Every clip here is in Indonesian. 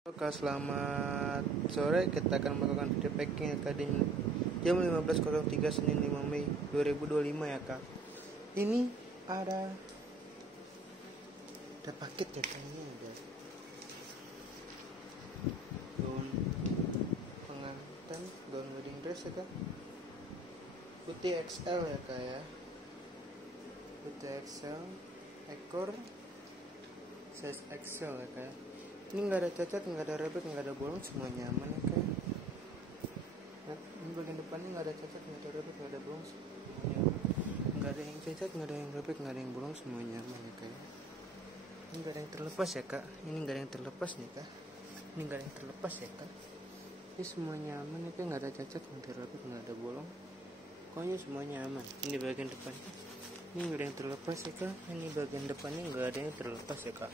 Oke, selamat sore. Kita akan melakukan video packing ya Kak di jam 15.03 Senin 5 Mei 2025 ya Kak. Ini ada paket ya kayaknya, ada gaun pengantin, gaun wedding dress ya Kak. Putih XL ya Kak ya. Putih XL, ekor size XL ya Kak ya. Ini nggak ada cacat, nggak ada rebek, nggak ada bolong, semua nyaman ya Kak. Nah, ini bagian depannya nggak ada cacat, nggak ada rebek, nggak ada bolong, semuanya nggak ada yang cacat, nggak ada yang rebek, nggak ada yang bolong, semua nyaman ya Kak. Ini nggak ada yang terlepas ya Kak. Ini nggak ada yang terlepas nih Kak. Ini nggak ada yang terlepas ya Kak. Ini semua nyaman ya Kak, nggak ada cacat, nggak ada rebek, nggak ada bolong. Pokoknya semua nyaman. Ini bagian depannya. Ini nggak ada yang terlepas ya Kak. Ini bagian depannya nggak ada yang terlepas ya Kak.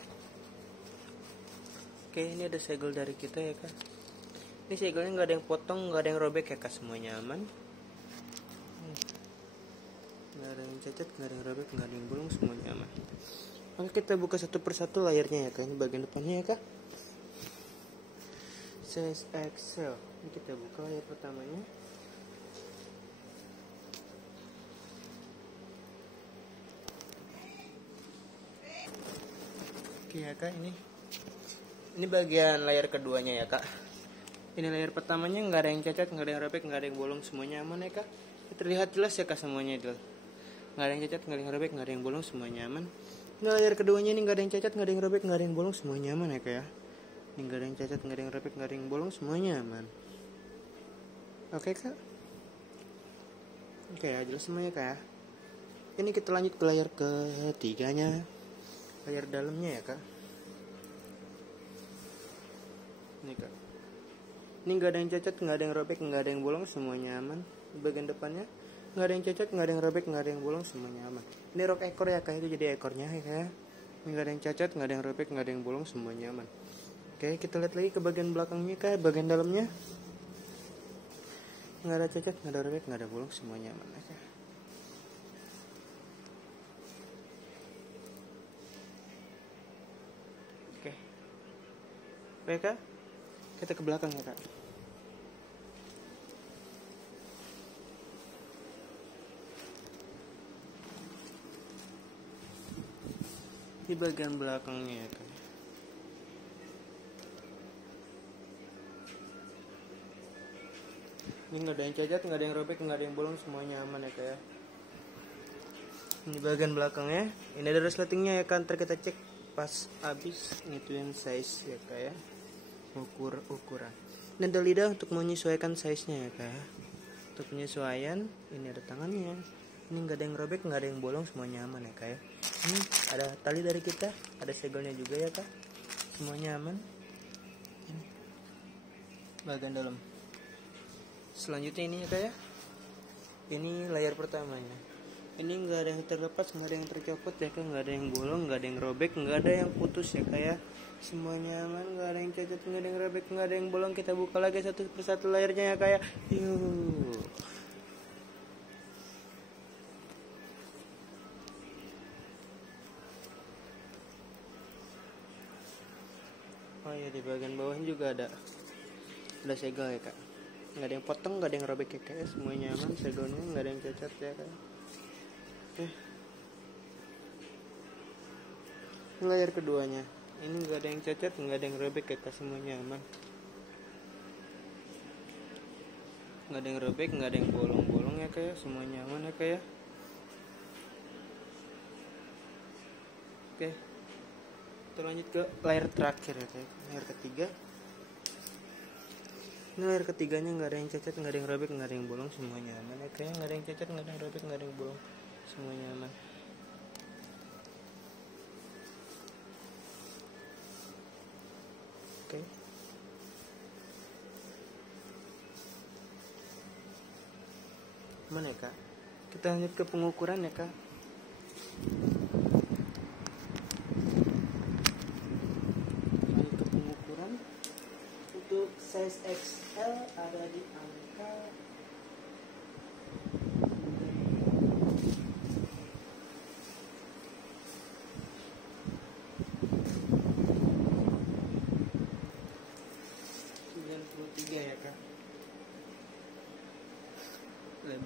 Oke, ini ada segel dari kita ya Kak. Ini segelnya nggak ada yang potong, nggak ada yang robek ya Kak, semuanya aman. Nggak ada yang cacat, nggak ada yang robek, nggak ada yang bolong, semuanya aman. Oke, kita buka satu persatu layarnya ya Kak. Ini bagian depannya ya Kak. Size XL. Ini kita buka layar pertamanya. Oke ya Kak, ini bagian layar keduanya ya Kak. Ini layar pertamanya nggak ada yang cacat, nggak ada yang robek, nggak ada yang bolong, semuanya aman ya Kak. Terlihat jelas ya Kak semuanya itu. Nggak ada yang cacat, nggak ada yang robek, nggak ada yang bolong, semuanya aman. Ini layar keduanya ini nggak ada yang cacat, nggak ada yang robek, nggak ada yang bolong, semuanya aman ya Kak ya. Ini nggak ada yang cacat, nggak ada yang robek, nggak ada yang bolong, semuanya aman. Oke Kak. Oke ya, jelas semuanya Kak ya. Ini kita lanjut ke layar ketiganya, layar dalamnya ya Kak. Ini Kak. Ini nggak ada yang cacat, nggak ada yang robek, nggak ada yang bolong, semuanya aman. Di bagian depannya nggak ada yang cacat, nggak ada yang robek, nggak ada yang bolong, semuanya aman. Ini rok ekor ya Kak, itu jadi ekornya ya Kak. Ini nggak ada yang cacat, nggak ada yang robek, nggak ada yang bolong, semuanya aman. Oke, kita lihat lagi ke bagian belakangnya Kak, bagian dalamnya. Nggak ada cacat, nggak ada robek, nggak ada bolong, semuanya aman ya Kak. Oke. Baik Kak. Kita ke belakang ya Kak. Di bagian belakangnya ya Kak. Ini nggak ada yang cacat, nggak ada yang robek, nggak ada yang bolong, semuanya aman ya Kak ya. Ini bagian belakangnya. Ini ada resletingnya ya Kak. Ntar kita cek pas habis ngituin size ya Kak ya. Ukuran. Dan ada lidah untuk menyesuaikan size-nya ya Kak ya. Untuk penyesuaian, ini ada tangannya. Ini nggak ada yang robek, nggak ada yang bolong, semuanya aman ya Kak ya. Ini ada tali dari kita, ada segelnya juga ya Kak. Semuanya aman. Ini bagian dalam. Selanjutnya ini ya Kak ya. Ini layar pertamanya. Ini nggak ada yang terlepas, nggak ada yang tercopot ya Kak, nggak ada yang bolong, nggak ada yang robek, nggak ada yang putus ya Kak ya. Semuanya aman, nggak ada yang cacat, nggak ada yang robek, nggak ada yang bolong. Kita buka lagi satu persatu layarnya ya Kak ya. Yuk. Oh ya, di bagian bawahnya juga ada segel ya Kak. Nggak ada yang potong, nggak ada yang robek ya Kak ya. Semuanya aman, segelnya nggak ada yang cacat ya Kak. Oke. Ini layar keduanya. Ini nggak ada yang cacat, nggak ada yang robek ya Kak, semuanya aman. Nggak ada yang robek, nggak ada yang bolong-bolong ya Kak ya, semuanya aman ya Kak ya. Oke. Kita lanjut ke layar terakhir ya Kak. Layar ketiga. Ini layar ketiganya nggak ada yang cacat, nggak ada yang robek, nggak ada yang bolong, semuanya aman ya Kak ya. Nggak ada yang cacat, nggak ada yang robek, nggak ada yang bolong, semuanya aman. Oke. Mana ya Kak? Kita lanjut ke pengukuran ya Kak. Lanjut ke pengukuran. Untuk size XL ada di angka 5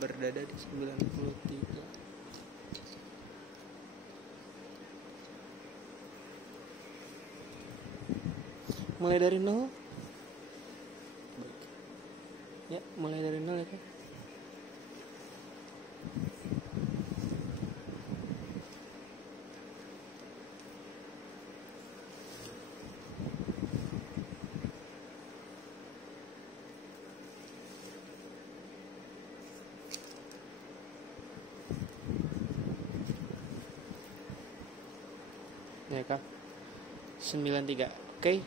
berdada di 93. Mulai dari nol. Ya, mulai dari nol ya kan. Ya kan. 93. Oke.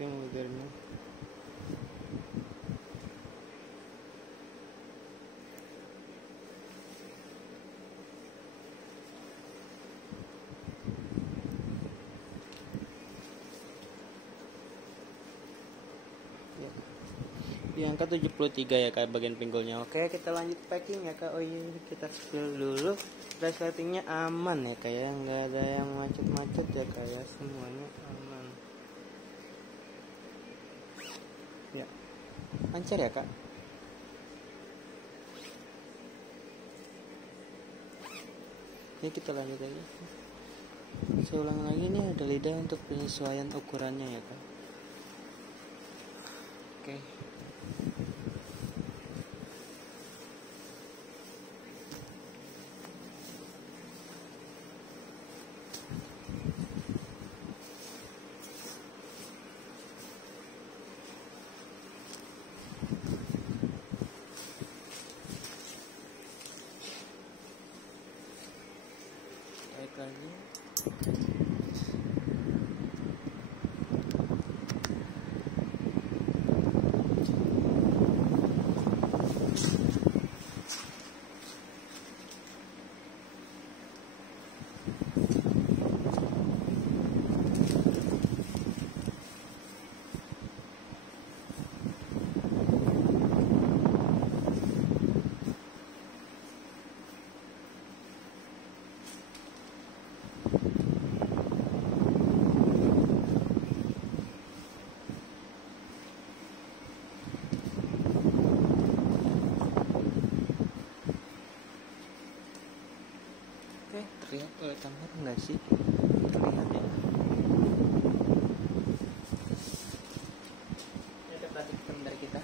Oke, mulai dari nol. Di angka 73 ya kak bagian pinggulnya. Oke, kita lanjut packing ya kak. Oh iya, kita spill dulu. Resletingnya aman ya kak ya, nggak ada yang macet-macet ya kak ya, semuanya aman ya, lancar ya kak. Ya kita lanjut aja. Saya ulang lagi nih, ada lidah untuk penyesuaian ukurannya ya kak. Oke. Baik lagi. Oke, terlihat oleh kamera nggak sih? Terlihat ya. Ini ada plastik hitam dari kita.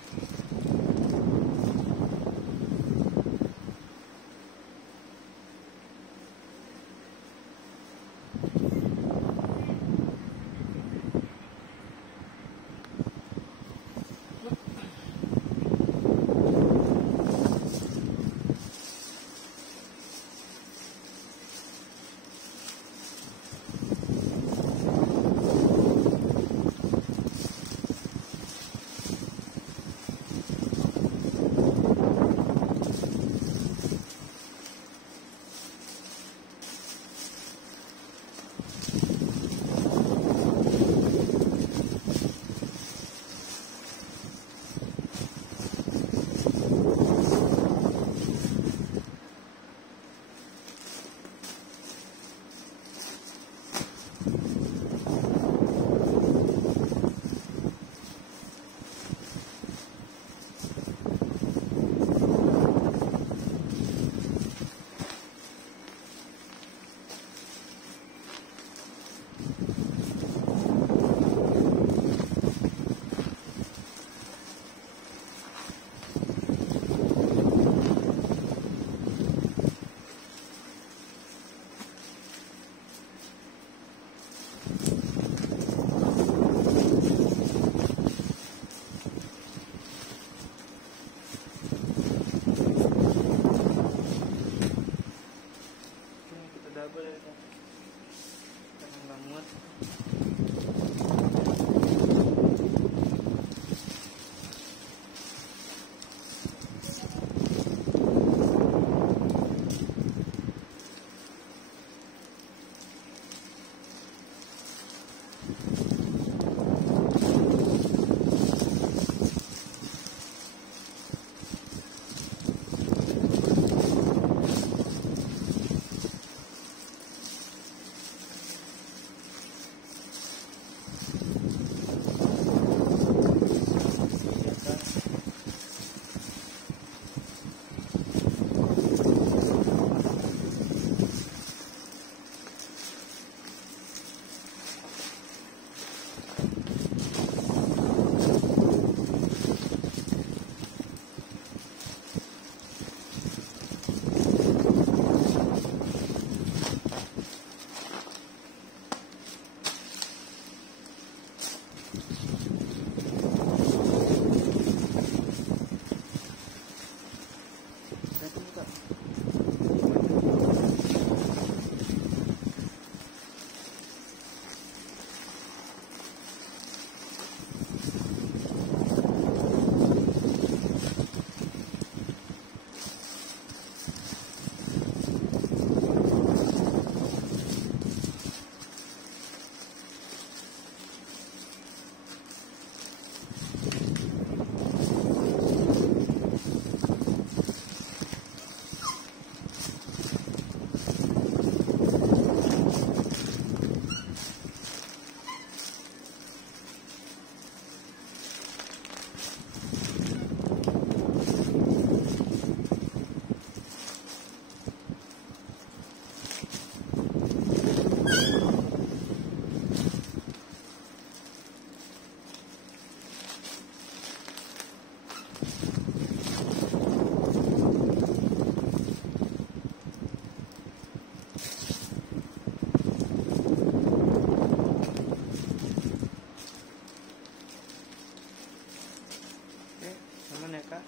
aman ya kak.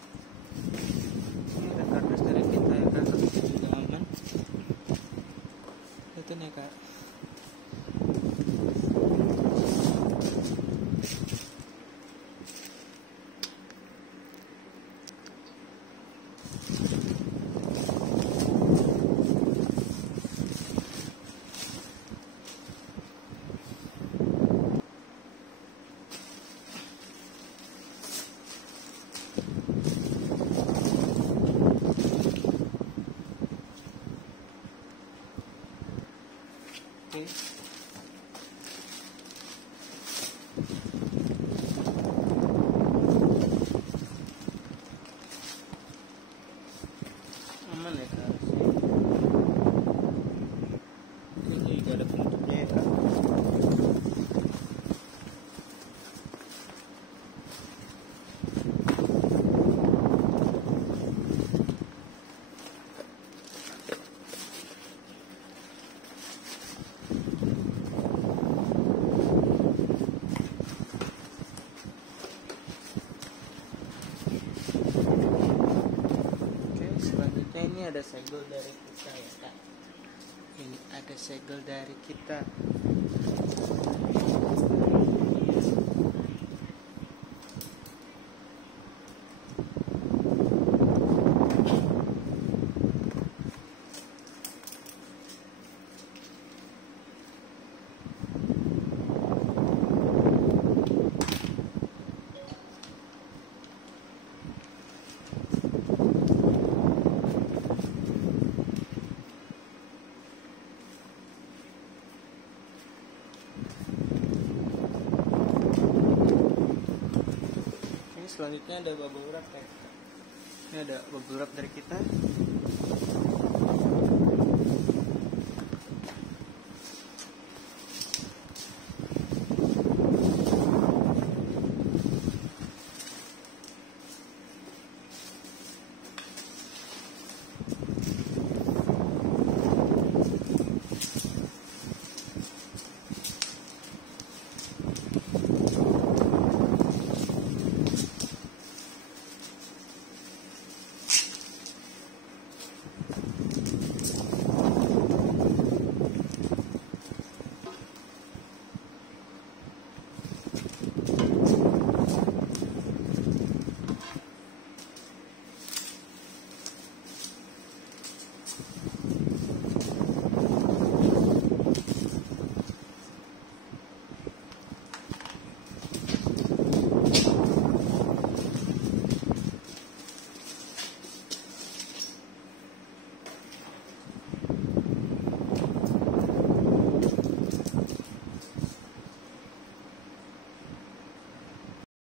Ini ada kardus dari kita ya kak, juga aman. Itu nih kak. Oke. Aman ya kak. Ini juga ada penutupnya ya kak. Selanjutnya ini ada segel dari kita ya kak. Ini ada segel dari kita. Selanjutnya ada bubble wrap ya. Ini ada bubble wrap dari kita.